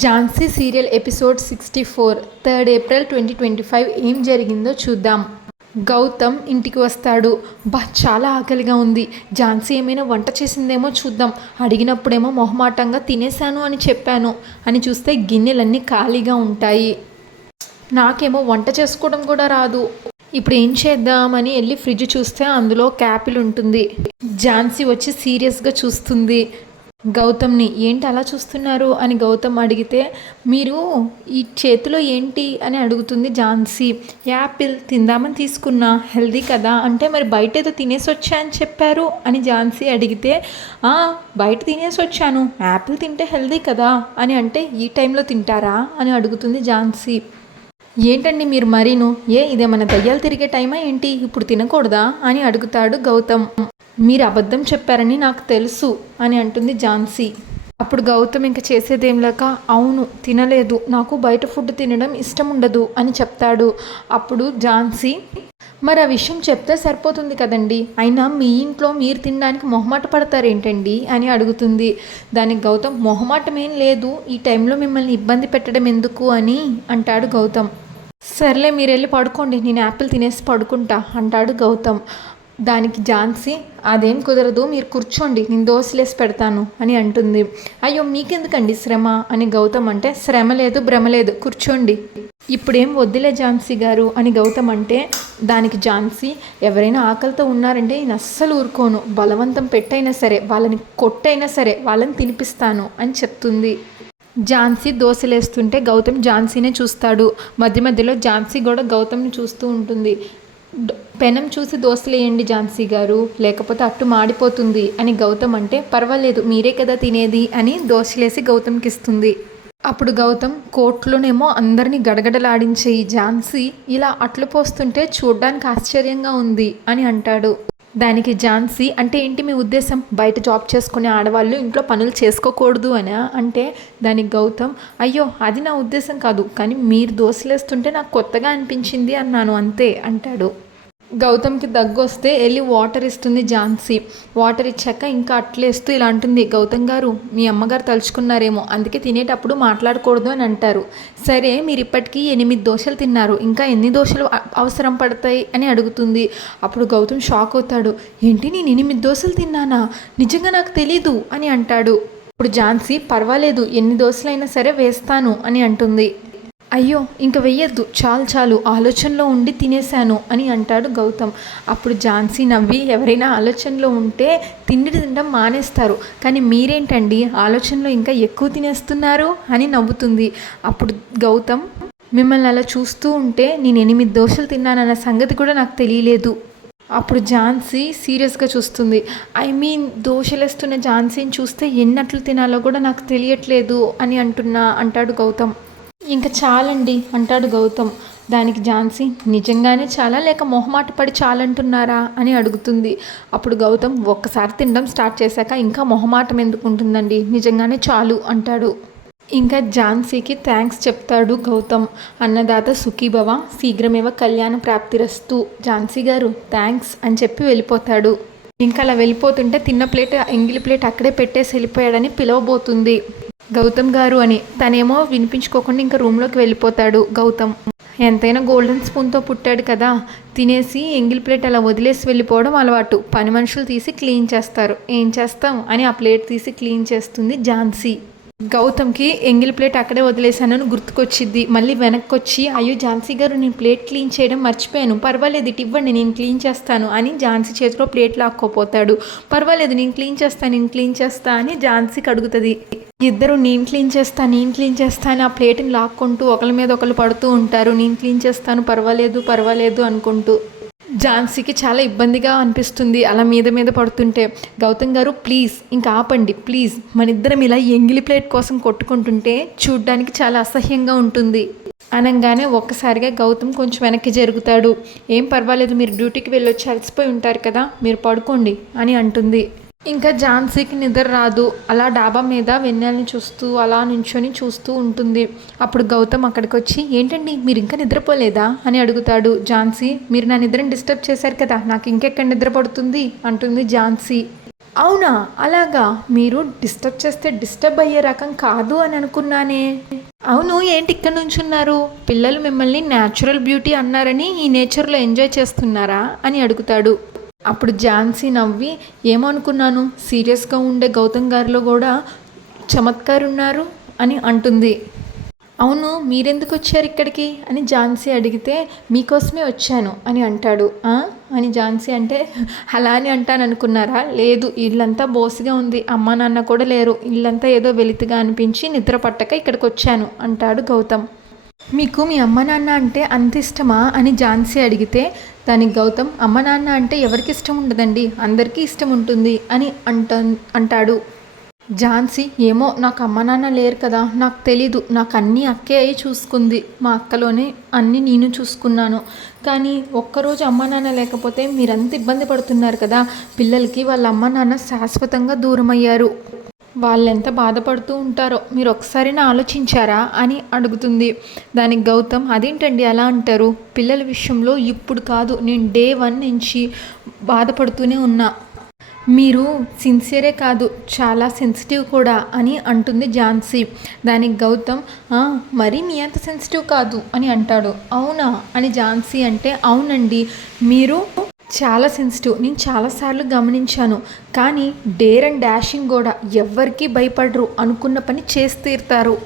Jhansi serial episode sixty four third April twenty twenty five ఏం జరిగిందో చూద్దాం. గౌతమ్ ఇంటికి వస్తాడు. బా చాలా ఆకలిగా ఉంది. ఝాన్సీ ఏమైనా వంట చేసిందేమో చూద్దాం. అడిగినప్పుడేమో మొహమాటంగా తినేశాను అని చెప్పాను. అని చూస్తే గిన్నెలన్నీ ఖాళీగా ఉంటాయి. నాకేమో వంట చేసుకోవడం కూడా రాదు. ఇప్పుడు ఏం చేద్దామని వెళ్ళి ఫ్రిడ్జ్ చూస్తే అందులో క్యాపిల్ ఉంటుంది. ఝాన్సీ వచ్చి సీరియస్గా చూస్తుంది. గౌతమ్ని ఏంటి అలా చూస్తున్నారు? అని గౌతమ్ అడిగితే మీరు ఈ చేతిలో ఏంటి? అని అడుగుతుంది ఝాన్సీ. యాపిల్ తిందామని తీసుకున్నా హెల్దీ కదా అంటే మరి బయట ఏదో తినేసి వచ్చా అని చెప్పారు అని ఝాన్సీ అడిగితే బయట తినేసి వచ్చాను యాపిల్ తింటే హెల్దీ కదా అని అంటే ఈ టైంలో తింటారా? అని అడుగుతుంది ఝాన్సీ. ఏంటండి మీరు మరీను? ఏ ఇదేమన్నా దయ్యాలు తిరిగే టైమా ఏంటి? ఇప్పుడు తినకూడదా? అని అడుగుతాడు గౌతమ్. మీరు అబద్ధం చెప్పారని నాకు తెలుసు అని అంటుంది ఝాన్సీ. అప్పుడు గౌతమ్ ఇంకా చేసేదేం లేక అవును తినలేదు. నాకు బయట ఫుడ్ తినడం ఇష్టం ఉండదు అని చెప్తాడు. అప్పుడు ఝాన్సీ మరి ఆ విషయం చెప్తే సరిపోతుంది కదండి. అయినా మీ ఇంట్లో మీరు తినడానికి మొహమాట పడతారేంటండి? అని అడుగుతుంది. దానికి గౌతమ్ మొహమాటం ఏం లేదు. ఈ టైంలో మిమ్మల్ని ఇబ్బంది పెట్టడం ఎందుకు అని అంటాడు గౌతమ్. సర్లే మీరు వెళ్ళి పడుకోండి. నేను యాపిల్ తినేసి పడుకుంటా అంటాడు గౌతమ్. దానికి ఝాన్సీ అదేం కుదరదు మీరు కూర్చోండి నేను దోశలేసి పెడతాను అని అంటుంది. అయ్యో మీకెందుకండి శ్రమ? అని గౌతమ్ అంటే శ్రమ లేదు భ్రమ లేదు కూర్చోండి. ఇప్పుడేం వద్దులే ఝాన్సీ గారు అని గౌతమ్ అంటే దానికి ఝాన్సీ ఎవరైనా ఆకలితో ఉన్నారంటే నేను అస్సలు ఊరుకోను. బలవంతం పెట్టైనా సరే వాళ్ళని కొట్టైనా సరే వాళ్ళని తినిపిస్తాను అని చెప్తుంది. ఝాన్సీ దోశలేస్తుంటే గౌతమ్ ఝాన్సీనే చూస్తాడు. మధ్య మధ్యలో ఝాన్సీ కూడా గౌతమ్ని చూస్తూ ఉంటుంది. పెనం చూసి దోశలేయండి ఝాన్సీ గారు లేకపోతే అట్టు మాడిపోతుంది అని గౌతమ్ అంటే పర్వాలేదు మీరే కదా తినేది అని దోశలేసి గౌతమ్కి ఇస్తుంది అప్పుడు గౌతమ్ కోర్టులోనేమో అందరినీ గడగడలాడించే ఈ ఝాన్సీ ఇలా అట్లు పోస్తుంటే చూడ్డానికి ఆశ్చర్యంగా ఉంది అని అంటాడు. దానికి ఝాన్సీ అంటే ఏంటి? మీ ఉద్దేశం బయట జాబ్ చేసుకునే ఆడవాళ్ళు ఇంట్లో పనులు చేసుకోకూడదు అని? అంటే దానికి గౌతమ్ అయ్యో అది నా ఉద్దేశం కాదు. కానీ మీరు దోశలేస్తుంటే నాకు కొత్తగా అనిపించింది అన్నాను అంతే అంటాడు. గౌతమ్కి దగ్గు వస్తే వెళ్ళి వాటర్ ఇస్తుంది ఝాన్సీ. వాటర్ ఇచ్చాక ఇంకా అట్లేస్తూ ఇలా అంటుంది గౌతమ్ గారు మీ అమ్మగారు తలుచుకున్నారేమో అందుకే తినేటప్పుడు మాట్లాడకూడదు అని అంటారు. సరే మీరు ఇప్పటికీ ఎనిమిది దోశలు తిన్నారు ఇంకా ఎన్ని దోశలు అవసరం పడతాయి? అని అడుగుతుంది. అప్పుడు గౌతమ్ షాక్ అవుతాడు. ఏంటి నేను ఎనిమిది దోశలు తిన్నానా? నిజంగా నాకు తెలీదు అని అంటాడు. ఇప్పుడు ఝాన్సీ పర్వాలేదు ఎన్ని దోశలైనా సరే వేస్తాను అని అంటుంది. అయ్యో ఇంక వెయ్యద్దు. చాలు చాలు ఆలోచనలో ఉండి తినేశాను అని అంటాడు గౌతమ్. అప్పుడు ఝాన్సీ నవ్వి ఎవరైనా ఆలోచనలో ఉంటే తిండి తినడం మానేస్తారు. కానీ మీరేంటండి? ఆలోచనలో ఇంకా ఎక్కువ తినేస్తున్నారు అని నవ్వుతుంది. అప్పుడు గౌతమ్ మిమ్మల్ని అలా చూస్తూ ఉంటే నేను ఎనిమిది దోశలు తిన్నానన్న సంగతి కూడా నాకు తెలియలేదు. అప్పుడు ఝాన్సీ సీరియస్గా చూస్తుంది. ఐ మీన్ దోశలేస్తున్న ఝాన్సీని చూస్తే ఎన్నట్లు తినాలో కూడా నాకు తెలియట్లేదు అని అంటున్నా అంటాడు గౌతమ్. ఇంకా చాలండి అంటాడు గౌతమ్. దానికి ఝాన్సీ నిజంగానే చాలా లేక మొహమాట పడి చాలంటున్నారా అని అడుగుతుంది. అప్పుడు గౌతమ్ ఒక్కసారి తినడం స్టార్ట్ చేశాక ఇంకా మొహమాటం ఎందుకు ఉంటుందండి? నిజంగానే చాలు అంటాడు. ఇంకా ఝాన్సీకి థ్యాంక్స్ చెప్తాడు గౌతమ్. అన్నదాత సుఖీభవ శీఘ్రమేవ కళ్యాణ ప్రాప్తిరస్తు. ఝాన్సీ గారు థ్యాంక్స్ అని చెప్పి వెళ్ళిపోతాడు. ఇంకా అలా వెళ్ళిపోతుంటే తిన్న ప్లేట్ ఎంగిలి ప్లేట్ అక్కడే పెట్టేసి వెళ్ళిపోయాడని పిలవబోతుంది. గౌతమ్ గారు అని. తనేమో వినిపించుకోకుండా ఇంకా రూమ్లోకి వెళ్ళిపోతాడు. గౌతమ్ ఎంతైనా గోల్డెన్ స్పూన్తో పుట్టాడు కదా. తినేసి ఎంగిల్ ప్లేట్ అలా వదిలేసి వెళ్ళిపోవడం అలవాటు. పని మనుషులు తీసి క్లీన్ చేస్తారు. ఏం చేస్తాం? అని ఆ ప్లేట్ తీసి క్లీన్ చేస్తుంది ఝాన్సీ. గౌతమ్కి ఎంగిల్ ప్లేట్ అక్కడే వదిలేశానని గుర్తుకొచ్చిద్ది. మళ్ళీ వెనక్కి వచ్చి అయ్యో ఝాన్సీ గారు నేను ప్లేట్ క్లీన్ చేయడం మర్చిపోయాను. పర్వాలేదు ఇటు ఇవ్వండి నేను క్లీన్ చేస్తాను అని ఝాన్సీ చేతిలో ప్లేట్ లాక్కోపోతాడు. పర్వాలేదు నేను క్లీన్ చేస్తాను నేను క్లీన్ చేస్తా అని ఝాన్సీ కడుగుతుంది ఇద్దరు నేను క్లీన్ చేస్తా నేను క్లీన్ చేస్తాను ఆ ప్లేట్ని లాక్కుంటూ ఒకరి మీద ఒకరు పడుతూ ఉంటారు. నేను క్లీన్ చేస్తాను పర్వాలేదు పర్వాలేదు అనుకుంటూ. ఝాన్సీకి చాలా ఇబ్బందిగా అనిపిస్తుంది అలా మీద మీద పడుతుంటే. గౌతమ్ గారు ప్లీజ్ ఇంకా ఆపండి ప్లీజ్. మన ఇద్దరం ఇలా ఎంగిలి ప్లేట్ కోసం కొట్టుకుంటుంటే చూడ్డానికి చాలా అసహ్యంగా ఉంటుంది. అనగానే ఒక్కసారిగా గౌతమ్ కొంచెం వెనక్కి జరుగుతాడు. ఏం పర్వాలేదు మీరు డ్యూటీకి వెళ్ళొచ్చి అలసిపోయి ఉంటారు కదా మీరు పడుకోండి అని అంటుంది. ఇంకా ఝాన్సీకి నిద్ర రాదు. అలా డాబా మీద వెన్నెల్ని చూస్తూ అలా నుంచొని చూస్తూ ఉంటుంది. అప్పుడు గౌతమ్ అక్కడికి వచ్చి ఏంటండి మీరు ఇంకా నిద్రపోలేదా? అని అడుగుతాడు. ఝాన్సీ మీరు నా నిద్రని డిస్టర్బ్ చేశారు కదా నాకు ఇంకెక్కడ నిద్ర పడుతుంది? అంటుంది ఝాన్సీ. అవునా అలాగా? మీరు డిస్టర్బ్ చేస్తే డిస్టర్బ్ అయ్యే రకం కాదు అని అనుకున్నానే. అవును ఏంటి ఇక్కడ నుంచి ఉన్నారు పిల్లలు మిమ్మల్ని న్యాచురల్ బ్యూటీ అన్నారని ఈ నేచర్లో ఎంజాయ్ చేస్తున్నారా? అని అడుగుతాడు. అప్పుడు ఝాన్సీ నవ్వి ఏమనుకున్నాను? సీరియస్గా ఉండే గౌతమ్ గారిలో కూడా చమత్కారు ఉన్నారు అని అంటుంది. అవును మీరెందుకు వచ్చారు ఇక్కడికి? అని ఝాన్సీ అడిగితే మీకోసమే వచ్చాను అని అంటాడు. అని ఝాన్సీ అంటే అలా అని అంటాను అనుకున్నారా లేదు ఇల్లంతా బోసిగా ఉంది. అమ్మ నాన్న కూడా లేరు. ఇల్లంతా ఏదో వెలితిగా అనిపించి నిద్ర పట్టక ఇక్కడికి వచ్చాను అంటాడు గౌతమ్. మీకు మీ అమ్మ నాన్న అంటే అంత ఇష్టమా? అని ఝాన్సీ అడిగితే దానికి గౌతమ్ అమ్మ నాన్న అంటే ఎవరికి ఇష్టం ఉండదండి? అందరికీ ఇష్టం ఉంటుంది అని అంట అంటాడు. ఝాన్సీ ఏమో నాకు అమ్మ నాన్న లేరు కదా. నాకు తెలీదు. నాకు అన్నీ అక్కే అయి చూసుకుంది. మా అక్కలోనే అన్నీ నేను చూసుకున్నాను. కానీ ఒక్కరోజు అమ్మ నాన్న లేకపోతే మీరంత ఇబ్బంది పడుతున్నారు కదా. పిల్లలకి వాళ్ళ అమ్మ నాన్న శాశ్వతంగా దూరం అయ్యారు వాళ్ళెంత బాధపడుతూ ఉంటారో మీరు ఒకసారి ఆలోచించారా అని అడుగుతుంది. దానికి గౌతమ్ అదేంటండి అలా అంటారు? పిల్లల విషయంలో ఇప్పుడు కాదు నేను డే వన్ నుంచి బాధపడుతూనే ఉన్నా. మీరు సిన్సియరే కాదు చాలా సెన్సిటివ్ కూడా అని అంటుంది ఝాన్సీ. దానికి గౌతమ్ మరీ మీ అంత సెన్సిటివ్ కాదు అని అంటాడు. అవునా? అని ఝాన్సీ అంటే అవునండి మీరు చాలా సెన్సిటివ్ నేను చాలాసార్లు గమనించాను. కానీ డేర్ అండ్ డాషింగ్ కూడా ఎవ్వరికీ భయపడరు అనుకున్న పని చేసి తీరుతారు.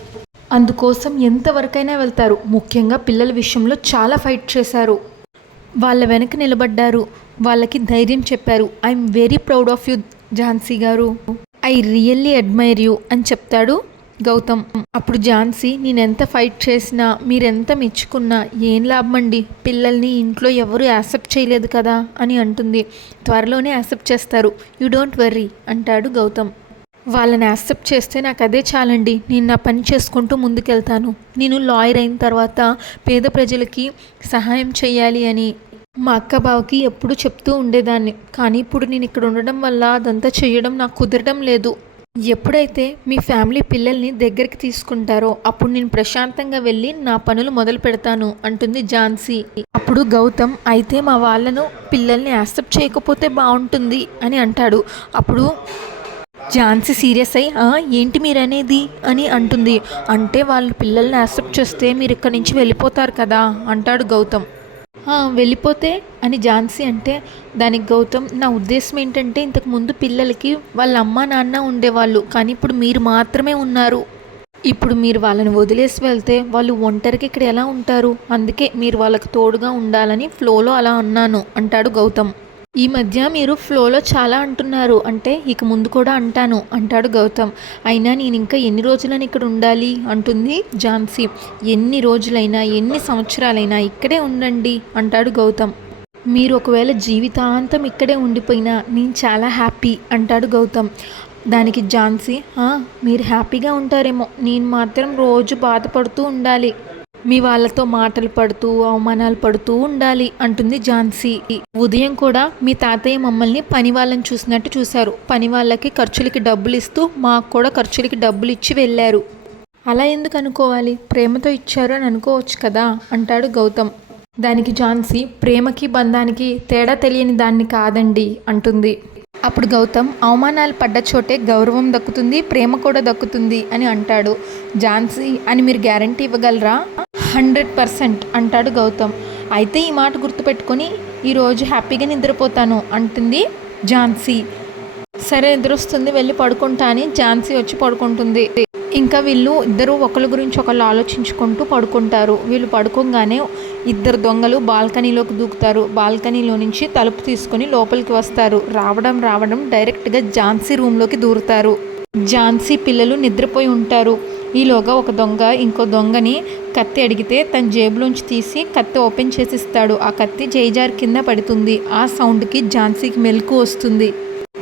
అందుకోసం ఎంతవరకైనా వెళ్తారు. ముఖ్యంగా పిల్లల విషయంలో చాలా ఫైట్ చేశారు. వాళ్ళ వెనక నిలబడ్డారు. వాళ్ళకి ధైర్యం చెప్పారు. I'm very proud of you Jhansi garu. I really admire you అని చెప్తాడు. గౌతమ్ అప్పుడు ఝాన్సీ నేనెంత ఫైట్ చేసినా మీరెంత మెచ్చుకున్నా ఏం లాభమండి? పిల్లల్ని ఇంట్లో ఎవరు యాక్సెప్ట్ చేయలేదు కదా? అని అంటుంది. త్వరలోనే యాక్సెప్ట్ చేస్తారు. యూ డోంట్ వర్రీ అంటాడు గౌతమ్. వాళ్ళని యాక్సెప్ట్ చేస్తే నాకు అదే చాలండి. నేను నా పని చేసుకుంటూ ముందుకెళ్తాను. నేను లాయర్ అయిన తర్వాత పేద ప్రజలకి సహాయం చేయాలి అని మా అక్క బావకి ఎప్పుడూ చెప్తూ ఉండేదాన్ని. కానీ ఇప్పుడు నేను ఇక్కడ ఉండడం వల్ల అదంతా చేయడం నాకు కుదరడం లేదు. ఎప్పుడైతే మీ ఫ్యామిలీ పిల్లల్ని దగ్గరికి తీసుకుంటారో అప్పుడు నేను ప్రశాంతంగా వెళ్ళి నా పనులు మొదలు పెడతాను అంటుంది ఝాన్సీ. అప్పుడు గౌతమ్ అయితే మా వాళ్ళను పిల్లల్ని యాక్సెప్ట్ చేయకపోతే బాగుంటుంది అని అంటాడు. అప్పుడు ఝాన్సీ సీరియస్ అయి ఏంటి మీరు అనేది అని అంటుంది. అంటే వాళ్ళ పిల్లల్ని యాక్సెప్ట్ చేస్తే మీరు ఇక్కడి నుంచి వెళ్ళిపోతారు కదా అంటాడు గౌతమ్. వెళ్ళిపోతే అని ఝాన్సీ అంటే దానికి గౌతమ్ నా ఉద్దేశం ఏంటంటే ఇంతకు ముందు పిల్లలకి వాళ్ళ అమ్మ నాన్న ఉండేవాళ్ళు కానీ ఇప్పుడు మీరు మాత్రమే ఉన్నారు. ఇప్పుడు మీరు వాళ్ళని వదిలేసి వెళ్తే వాళ్ళు ఒంటరికి ఇక్కడ ఎలా ఉంటారు? అందుకే మీరు వాళ్ళకి తోడుగా ఉండాలని ఫ్లోలో అలా అన్నాను అంటాడు గౌతమ్. ఈ మధ్య మీరు ఫ్లోలో చాలా అంటున్నారు. అంటే ఇక ముందు కూడా అంటాను అంటాడు గౌతమ్. అయినా నేను ఇంకా ఎన్ని రోజులని ఇక్కడ ఉండాలి? అంటుంది ఝాన్సీ. ఎన్ని రోజులైనా ఎన్ని సంవత్సరాలైనా ఇక్కడే ఉండండి అంటాడు గౌతమ్. మీరు ఒకవేళ జీవితాంతం ఇక్కడే ఉండిపోయినా నేను చాలా హ్యాపీ అంటాడు గౌతమ్. దానికి ఝాన్సీ మీరు హ్యాపీగా ఉంటారేమో. నేను మాత్రం రోజు బాధపడుతూ ఉండాలి. మీ వాళ్ళతో మాటలు పడుతూ అవమానాలు పడుతూ ఉండాలి అంటుంది ఝాన్సీ. ఉదయం కూడా మీ తాతయ్య మమ్మల్ని పని వాళ్ళని చూసినట్టు చూశారు. పని వాళ్ళకి ఖర్చులకి డబ్బులు ఇస్తూ మాకు కూడా ఖర్చులకి డబ్బులు ఇచ్చి వెళ్ళారు. అలా ఎందుకు అనుకోవాలి? ప్రేమతో ఇచ్చారు అని అనుకోవచ్చు కదా అంటాడు గౌతమ్. దానికి ఝాన్సీ ప్రేమకి బంధానికి తేడా తెలియని దాన్ని కాదండి అంటుంది. అప్పుడు గౌతమ్ అవమానాలు పడ్డ చోటే గౌరవం దక్కుతుంది ప్రేమ కూడా దక్కుతుంది అని అంటాడు. ఝాన్సీ అని మీరు గ్యారంటీ ఇవ్వగలరా? హండ్రెడ్ పర్సెంట్ అంటాడు గౌతమ్. అయితే ఈ మాట గుర్తుపెట్టుకొని ఈరోజు హ్యాపీగా నిద్రపోతాను అంటుంది ఝాన్సీ. సరే నిద్రొస్తుంది వెళ్ళి పడుకుంటా అని ఝాన్సీ వచ్చి పడుకుంటుంది. ఇంకా వీళ్ళు ఇద్దరు ఒకరి గురించి ఒకళ్ళు ఆలోచించుకుంటూ పడుకుంటారు. వీళ్ళు పడుకోగానే ఇద్దరు దొంగలు బాల్కనీలోకి దూకుతారు. బాల్కనీలో నుంచి తలుపు తీసుకొని లోపలికి వస్తారు. రావడం రావడం డైరెక్ట్గా ఝాన్సీ రూమ్లోకి దూరుతారు. ఝాన్సీ పిల్లలు నిద్రపోయి ఉంటారు. ఈలోగా ఒక దొంగ ఇంకో దొంగని కత్తి అడిగితే తన జేబులోంచి తీసి కత్తి ఓపెన్ చేసిస్తాడు. ఆ కత్తి జైజార్ కింద పడుతుంది. ఆ సౌండ్కి ఝాన్సీకి మెలకు వస్తుంది.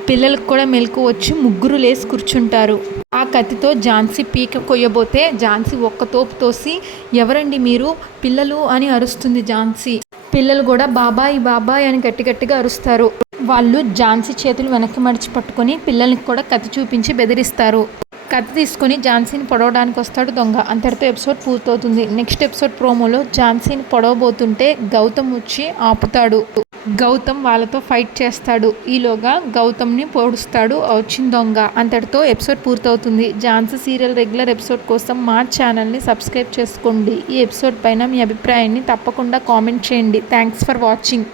పిల్లలకు కూడా మెలకు వచ్చి ముగ్గురు లేసి కూర్చుంటారు. ఆ కత్తితో ఝాన్సీ పీక కొయ్యబోతే ఝాన్సీ ఒక్క తోపు తోసి ఎవరండి మీరు? పిల్లలు? అని అరుస్తుంది ఝాన్సీ. పిల్లలు కూడా బాబాయ్ బాబాయ్ అని గట్టి గట్టిగా అరుస్తారు. వాళ్ళు ఝాన్సీ చేతులు వెనక్కి మడిచి పట్టుకొని పిల్లలకి కూడా కత్తి చూపించి బెదిరిస్తారు. కత్తి తీసుకొని ఝాన్సీని పొడవడానికి వస్తాడు దొంగ. అంతటితో ఎపిసోడ్ పూర్తవుతుంది. నెక్స్ట్ ఎపిసోడ్ ప్రోమోలో ఝాన్సీని పొడవబోతుంటే గౌతమ్ వచ్చి ఆపుతాడు. గౌతమ్ వాళ్ళతో ఫైట్ చేస్తాడు. ఈలోగా గౌతమ్ని పొడుస్తాడు వచ్చిన దొంగ. అంతటితో ఎపిసోడ్ పూర్తవుతుంది. ఝాన్సీ సీరియల్ రెగ్యులర్ ఎపిసోడ్ కోసం మా ఛానల్ని సబ్స్క్రైబ్ చేసుకోండి. ఈ ఎపిసోడ్ పైన మీ అభిప్రాయాన్ని తప్పకుండా కామెంట్ చేయండి. Thanks for watching.